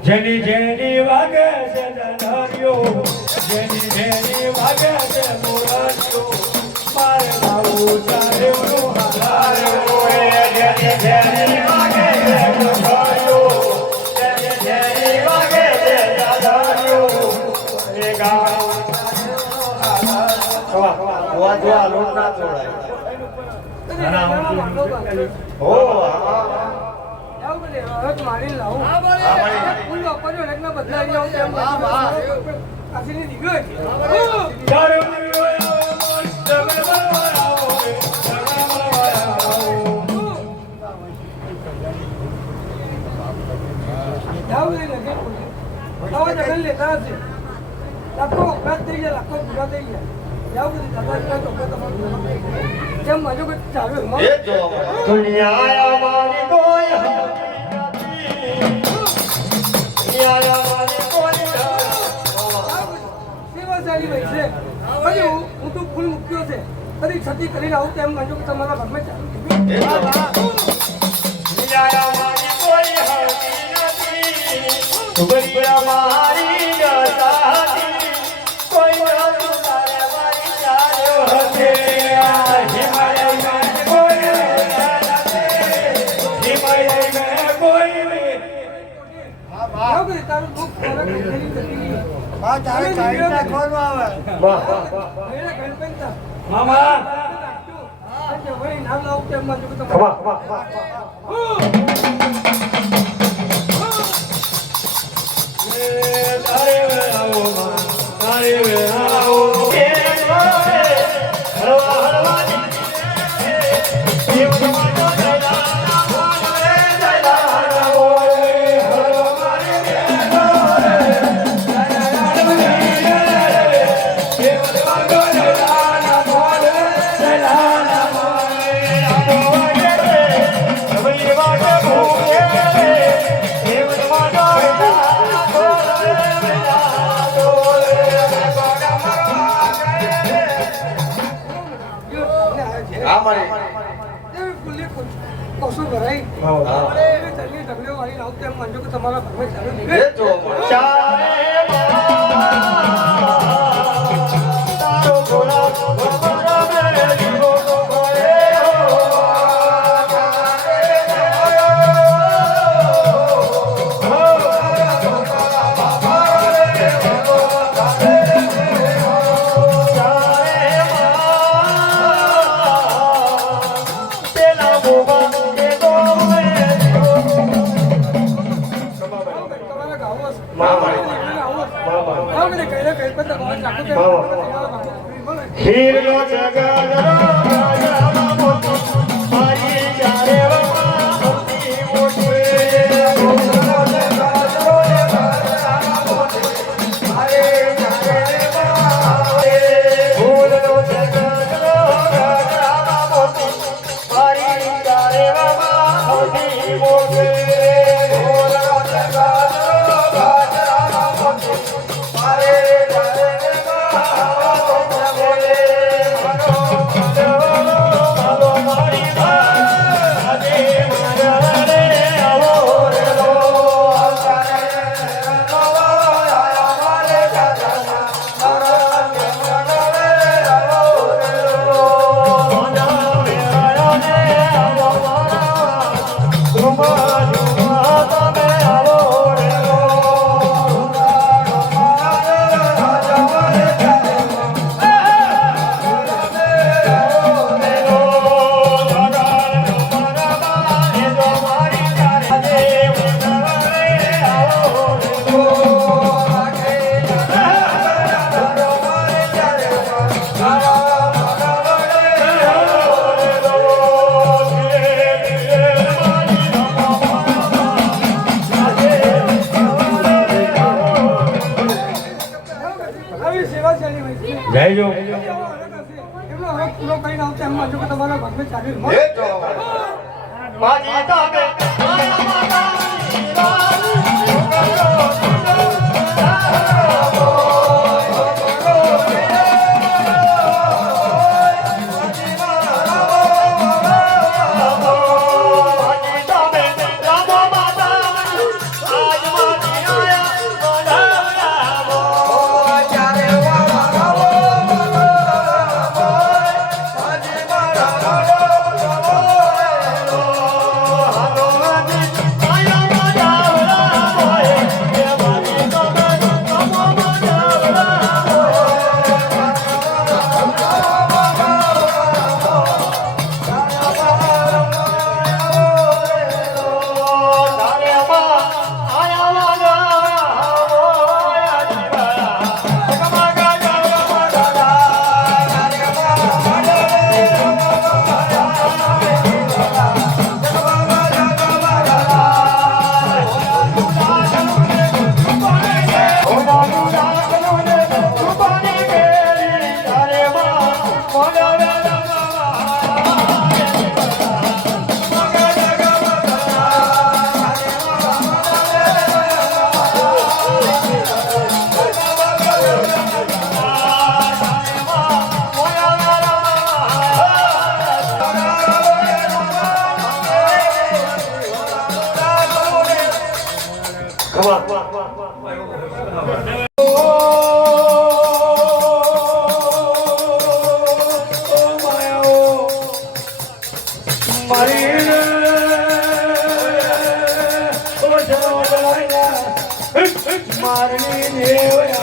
જેની જેની વાગે છે જનારીઓ જેની જેની વાગે છે મોરારીઓ મારે બાબુ ચારે નો હાલાયો જેની જેની વાગે છે જનારીઓ જેની જેની વાગે છે જનારીઓ એ ગાવ જોવા જોવા લોટ ના છોડાય હો મારી લાવું ફૂલ વાપર્યો લગ્ન બદલાઈ જાવ તેમ આખી નીકળ્યો લાખો અપરાધ થઈ ગયા લાખો પૂરા થઈ ગયા જાવ બધી દાદા તો કેમ મજો કે ચાલુ દુનિયા મારી કોઈ હું તો ફૂલ મૂક્યો છે કદી છતી કરીને આવું તેમ માનજો કે તમારા ઘરમાં ચાલુ તારું દુઃખ મામા નામ લાવું તેમ માનજો કે તમારા ઘરમાં ચાલુ હીરો જગત મારી ચારે Hare આવજો. એમનો હરખ પૂરો કરીને આવતા એમ માનજો કે તમારા ભાગને ચાલી રહ્યું. એ જો માજી તાબે માયા માતાની રાણી મારી દેવ